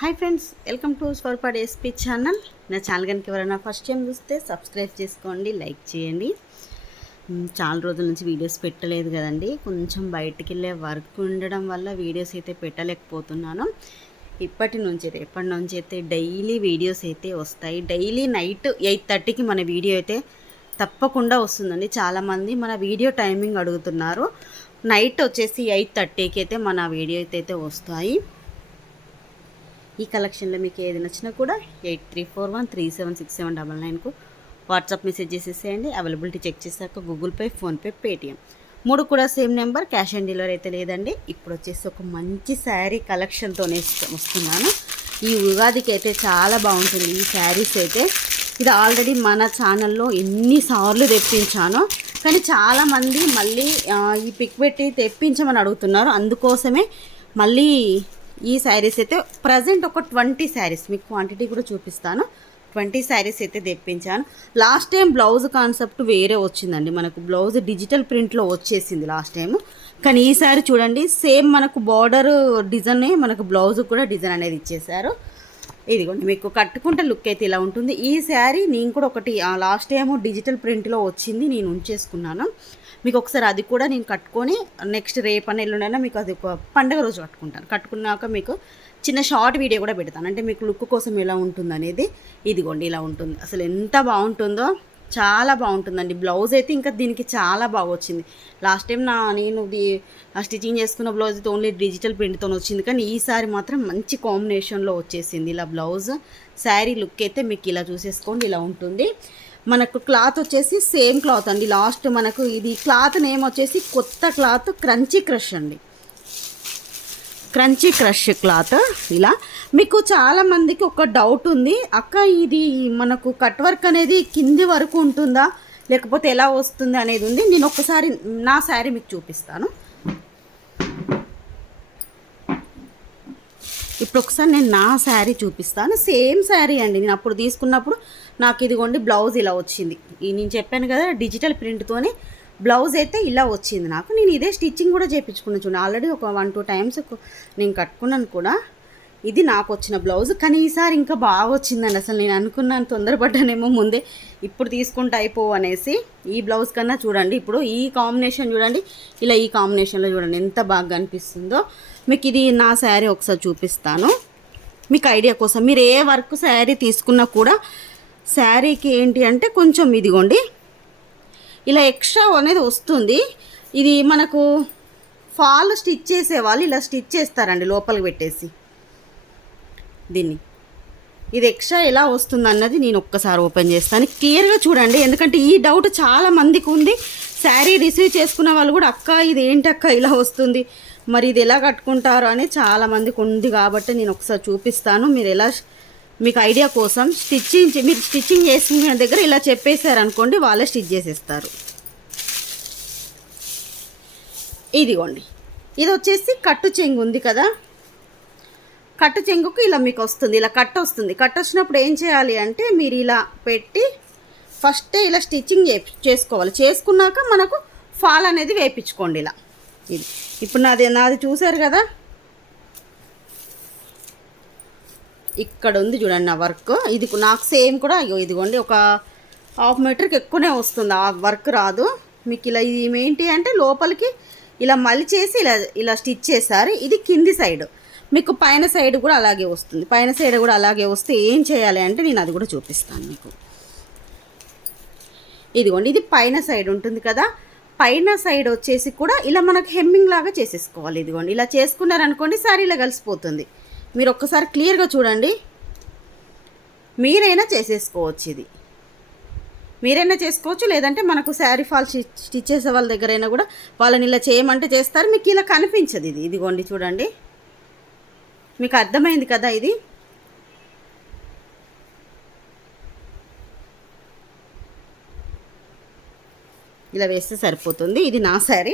Hi friends, welcome to స్వల్ప SP channel. నా channel కనుక ఎవరైనా ఫస్ట్ టైం చూస్తే సబ్స్క్రైబ్ చేసుకోండి, లైక్ చేయండి. చాలా రోజుల నుంచి వీడియోస్ పెట్టలేదు కదండి, కొంచెం బయటికి వెళ్ళే వర్క్ ఉండడం వల్ల వీడియోస్ అయితే పెట్టలేకపోతున్నాను. రేపటి నుంచి అయితే డైలీ వీడియోస్ అయితే వస్తాయి. డైలీ నైట్ 8:30కి మన వీడియో అయితే తప్పకుండా వస్తుందండి. చాలామంది మన వీడియో టైమింగ్ అడుగుతున్నారు. నైట్ వచ్చేసి 8:30కి అయితే మన వీడియో అయితే వస్తాయి. ఈ కలెక్షన్లో మీకు ఏది నచ్చినా కూడా 8341376799కు వాట్సాప్ మెసేజ్ చేసేసేయండి. అవైలబిలిటీ చెక్ చేశాక గూగుల్ పే, ఫోన్పే, పేటిఎం 3 కూడా same number. Cash on delivery అయితే లేదండి. ఇప్పుడు వచ్చేసి ఒక మంచి శారీ కలెక్షన్తోనే వస్తున్నాను. ఈ ఉగాదికి అయితే చాలా బాగుంటుంది ఈ శారీస్ అయితే. ఇది ఆల్రెడీ మన ఛానల్లో ఎన్నిసార్లు తెప్పించాను, కానీ చాలామంది మళ్ళీ ఈ పిక్ పెట్టి తెప్పించమని అడుగుతున్నారు. అందుకోసమే మళ్ళీ ఈ శారీస్ అయితే ప్రజెంట్ ఒక 20 శారీస్ మీకు క్వాంటిటీ కూడా చూపిస్తాను. 20 శారీస్ అయితే తెప్పించాను. లాస్ట్ టైం బ్లౌజ్ కాన్సెప్ట్ వేరే వచ్చిందండి, మనకు బ్లౌజ్ డిజిటల్ ప్రింట్లో వచ్చేసింది లాస్ట్ టైం. కానీ ఈసారి చూడండి, సేమ్ మనకు బార్డర్ డిజైనే మనకు బ్లౌజ్ కూడా డిజైన్ అనేది ఇచ్చేసారు. ఇదిగోండి, మీకు కట్టుకుంటే లుక్ అయితే ఇలా ఉంటుంది. ఈ శారీ నేను కూడా ఒకటి లాస్ట్ టైం డిజిటల్ ప్రింట్లో వచ్చింది, నేను ఉంచేసుకున్నాను. మీకు ఒకసారి అది కూడా నేను కట్టుకొని నెక్స్ట్ రేపన్న ఎల్లుండైనా మీకు అది ఒక పండుగ రోజు కట్టుకుంటాను. కట్టుకున్నాక మీకు చిన్న షార్ట్ వీడియో కూడా పెడతాను, అంటే మీకు లుక్ కోసం ఎలా ఉంటుంది అనేది. ఇదిగోండి, ఇలా ఉంటుంది. అసలు ఎంత బాగుంటుందో, చాలా బాగుంటుందండి. బ్లౌజ్ అయితే ఇంకా దీనికి చాలా బాగా వచ్చింది. లాస్ట్ టైం నేను స్టిచ్చింగ్ చేసుకున్న బ్లౌజ్ అయితే ఓన్లీ డిజిటల్ ప్రింట్తో వచ్చింది, కానీ ఈసారి మాత్రం మంచి కాంబినేషన్లో వచ్చేసింది ఇలా బ్లౌజ్. శారీ లుక్ అయితే మీకు ఇలా చూసేసుకోండి, ఇలా ఉంటుంది. మనకు క్లాత్ వచ్చేసి సేమ్ క్లాత్ అండి. లాస్ట్ మనకు ఇది క్లాత్ నేమ్ వచ్చేసి కొత్త క్లాత్ క్రంచీ క్రష్ అండి, క్రంచీ క్రష్ క్లాత్. ఇలా మీకు చాలామందికి ఒక డౌట్ ఉంది, అక్క ఇది మనకు కట్ వర్క్ అనేది కింది వరకు ఉంటుందా లేకపోతే ఎలా వస్తుంది అనేది ఉంది. నేను ఒక్కసారి నా శారీ మీకు చూపిస్తాను. ఇప్పుడు ఒకసారి నేను నా శారీ చూపిస్తాను. సేమ్ శారీ అండి, నేను అప్పుడు తీసుకున్నప్పుడు నాకు ఇదిగోండి బ్లౌజ్ ఇలా వచ్చింది. నేను చెప్పాను కదా డిజిటల్ ప్రింట్తోనే బ్లౌజ్ అయితే ఇలా వచ్చింది నాకు. నేను ఇదే స్టిచ్చింగ్ కూడా చేయించుకున్నాను చూడండి, ఆల్రెడీ ఒక 1-2 టైమ్స్ నేను కట్టుకున్నాను కూడా. ఇది నాకు వచ్చిన బ్లౌజ్, కానీ ఈసారి ఇంకా బాగా వచ్చిందండి. అసలు నేను అనుకున్నాను, తొందరపడ్డానేమో ముందే ఇప్పుడు తీసుకుంటే అయిపోవు అనేసి. ఈ బ్లౌజ్ కన్నా చూడండి ఇప్పుడు ఈ కాంబినేషన్ చూడండి, ఇలా ఈ కాంబినేషన్లో చూడండి ఎంత బాగా కనిపిస్తుందో. మీకు ఇది నా శారీ ఒకసారి చూపిస్తాను మీకు ఐడియా కోసం. మీరు ఏ వర్క్ శారీ తీసుకున్నా కూడా శారీకి ఏంటి అంటే కొంచెం ఇదిగోండి ఇలా ఎక్స్ట్రా అనేది వస్తుంది. ఇది మనకు ఫాల్ స్టిచ్ చేసేవాళ్ళు ఇలా స్టిచ్ చేస్తారండి లోపలికి పెట్టేసి దీన్ని. ఇది ఎక్స్ట్రా ఎలా వస్తుంది అన్నది నేను ఒక్కసారి ఓపెన్ చేస్తాను, క్లియర్గా చూడండి. ఎందుకంటే ఈ డౌట్ చాలా మందికి ఉంది. శారీ రిసీవ్ చేసుకున్న వాళ్ళు కూడా అక్క ఇది ఏంటి అక్క ఇలా వస్తుంది, మరి ఇది ఎలా కట్టుకుంటారు అని చాలామందికి ఉంది. కాబట్టి నేను ఒకసారి చూపిస్తాను, మీరు ఎలా మీకు ఐడియా కోసం. మీరు స్టిచ్చింగ్ చేసుకునే దగ్గర ఇలా చెప్పేశారనుకోండి, వాళ్ళే స్టిచ్ చేసేస్తారు. ఇదిగోండి, ఇది వచ్చేసి కట్టు చెంగు ఉంది కదా, కట్టు చెంగుకు ఇలా మీకు వస్తుంది, ఇలా కట్ వస్తుంది. కట్ వచ్చినప్పుడు ఏం చేయాలి అంటే మీరు ఇలా పెట్టి ఫస్టే ఇలా స్టిచ్చింగ్ చేసుకోవాలి. చేసుకున్నాక మనకు ఫాల్ అనేది వేయించుకోండి ఇలా. ఇది ఇప్పుడు నాది చూసారు కదా, ఇక్కడ ఉంది చూడండి నా వర్క్. ఇది నాకు సేమ్ కూడా ఇదిగోండి ఒక 1/2 మీటర్కి ఎక్కువనే వస్తుంది, ఆ వర్క్ రాదు మీకు. ఇలా ఇది ఏంటి అంటే లోపలికి ఇలా మలిచేసి ఇలా స్టిచ్ చేశారు. ఇది కింది సైడ్, మీకు పైన సైడ్ కూడా అలాగే వస్తుంది. పైన సైడ్ కూడా అలాగే వస్తే ఏం చేయాలి అంటే నేను అది కూడా చూపిస్తాను మీకు. ఇదిగోండి, ఇది పైన సైడ్ ఉంటుంది కదా, పైన సైడ్ వచ్చేసి కూడా ఇలా మనకు హెమ్మింగ్ లాగా చేసేసుకోవాలి. ఇదిగోండి, ఇలా చేసుకున్నారనుకోండి శారీలో కలిసిపోతుంది. మీరు ఒక్కసారి క్లియర్గా చూడండి, మీరైనా చేసేసుకోవచ్చు. ఇది మీరైనా చేసుకోవచ్చు, లేదంటే మనకు శారీ ఫాల్ స్టిచ్ చేసే వాళ్ళ దగ్గరైనా కూడా వాళ్ళని ఇలా చేయమంటే చేస్తారు. మీకు ఇలా కనిపించదు ఇది. ఇదిగోండి చూడండి, మీకు అర్థమైంది కదా. ఇది ఇలా వేస్తే సరిపోతుంది. ఇది నా శారీ,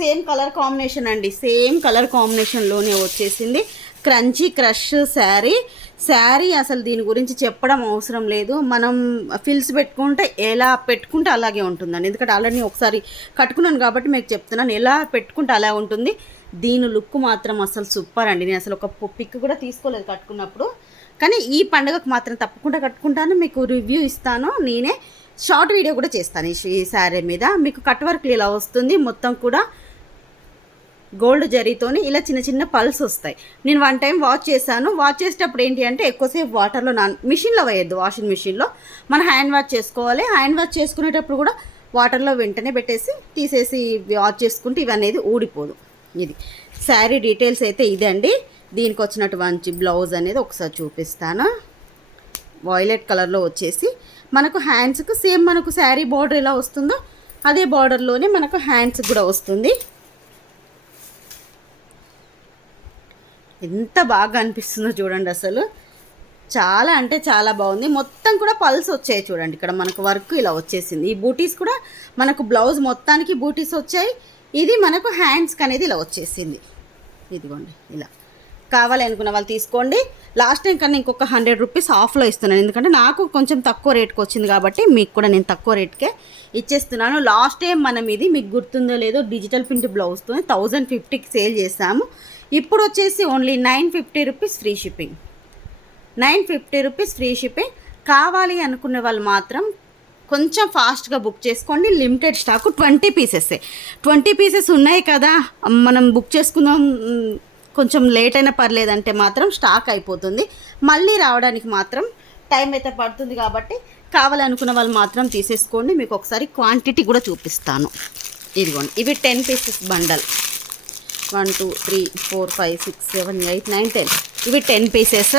సేమ్ కలర్ కాంబినేషన్ అండి, సేమ్ కలర్ కాంబినేషన్లోనే వచ్చేసింది. క్రంచీ క్రష్ శారీ అసలు దీని గురించి చెప్పడం అవసరం లేదు. మనం ఫిల్స్ పెట్టుకుంటే ఎలా పెట్టుకుంటే అలాగే ఉంటుందండి. ఎందుకంటే ఆల్రెడీ ఒకసారి కట్టుకున్నాను కాబట్టి మీకు చెప్తున్నాను, ఎలా పెట్టుకుంటే అలా ఉంటుంది. దీని లుక్ మాత్రం అసలు సూపర్ అండి. నేను అసలు ఒక పిక్ కూడా తీసుకోలేదు కట్టుకున్నప్పుడు, కానీ ఈ పండుగకు మాత్రం తప్పకుండా కట్టుకుంటాను. మీకు రివ్యూ ఇస్తాను, నేనే షార్ట్ వీడియో కూడా చేస్తాను ఈ శారీ మీద. మీకు కట్ వర్క్ ఇలా వస్తుంది, మొత్తం కూడా గోల్డ్ జరీతోని ఇలా చిన్న చిన్న పల్స్ వస్తాయి. నేను 1 టైం వాష్ చేశాను. వాష్ చేసేటప్పుడు ఏంటి అంటే ఎక్కువసేపు వాటర్లో మిషన్లో వేయద్దు, వాషింగ్ మిషన్లో మన హ్యాండ్ వాష్ చేసుకోవాలి. హ్యాండ్ వాష్ చేసుకునేటప్పుడు కూడా వాటర్లో వెంటనే పెట్టేసి తీసేసి వాష్ చేసుకుంటే ఇవి అనేది ఊడిపోదు. ఇది శారీ డీటెయిల్స్ అయితే ఇదండి. దీనికి వచ్చినటువంటి బ్లౌజ్ అనేది ఒకసారి చూపిస్తాను. వాయిలెట్ కలర్లో వచ్చేసి మనకు హ్యాండ్స్కి సేమ్ మనకు శారీ బార్డర్ ఎలా వస్తుందో అదే బార్డర్లోనే మనకు హ్యాండ్స్కి కూడా వస్తుంది. ఎంత బాగా అనిపిస్తుందో చూడండి, అసలు చాలా అంటే చాలా బాగుంది. మొత్తం కూడా పల్స్ వచ్చాయి చూడండి. ఇక్కడ మనకు వర్క్ ఇలా వచ్చేసింది. ఈ బూటీస్ కూడా మనకు బ్లౌజ్ మొత్తానికి బూటీస్ వచ్చాయి. ఇది మనకు హ్యాండ్స్కి అనేది ఇలా వచ్చేసింది. ఇదిగోండి, ఇలా కావాలి అనుకున్న వాళ్ళు తీసుకోండి. లాస్ట్ టైం కన్నా ఇంకొక 100 రూపీస్ ఆఫ్లో ఇస్తున్నాను, ఎందుకంటే నాకు కొంచెం తక్కువ రేట్కి వచ్చింది కాబట్టి మీకు కూడా నేను తక్కువ రేట్కే ఇచ్చేస్తున్నాను. లాస్ట్ టైం మనం ఇది మీకు గుర్తుందో లేదో డిజిటల్ ప్రింట్ బ్లౌజ్తో 1050కి సేల్ చేసాము. ఇప్పుడు వచ్చేసి only 950 rupees free shipping. 950 rupees free shipping. కావాలి అనుకునే వాళ్ళు మాత్రం కొంచెం ఫాస్ట్గా బుక్ చేసుకోండి. Limited stock 20 pieces. 20 పీసెస్ ఉన్నాయి కదా, మనం బుక్ చేసుకుందాం, కొంచెం లేట్ అయినా పర్లేదంటే మాత్రం స్టాక్ అయిపోతుంది. మళ్ళీ రావడానికి మాత్రం టైం అయితే పడుతుంది. కాబట్టి కావాలనుకున్న వాళ్ళు మాత్రం తీసేసుకోండి. మీకు ఒకసారి క్వాంటిటీ కూడా చూపిస్తాను. ఇదిగోండి, ఇవి 10 పీసెస్ బండల్. 1 2 3 4 5 6 7 8 9 10. ఇవి 10 పీసెస్.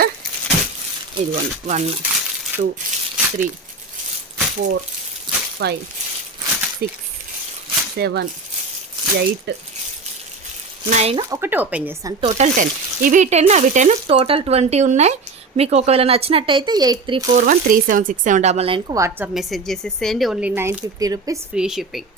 ఇదిగోండి 1 2 3 4 5 6 7 8 9. ఒకటి ఓపెన్ చేస్తాను. టోటల్ 10. ఇవి 10 అవి 10, టోటల్ 20 ఉన్నాయి. మీకు ఒకవేళ నచ్చినట్టయితే 8341376799కు వాట్సాప్ మెసేజ్ చేసేసేయండి. Only 950 rupees free shipping.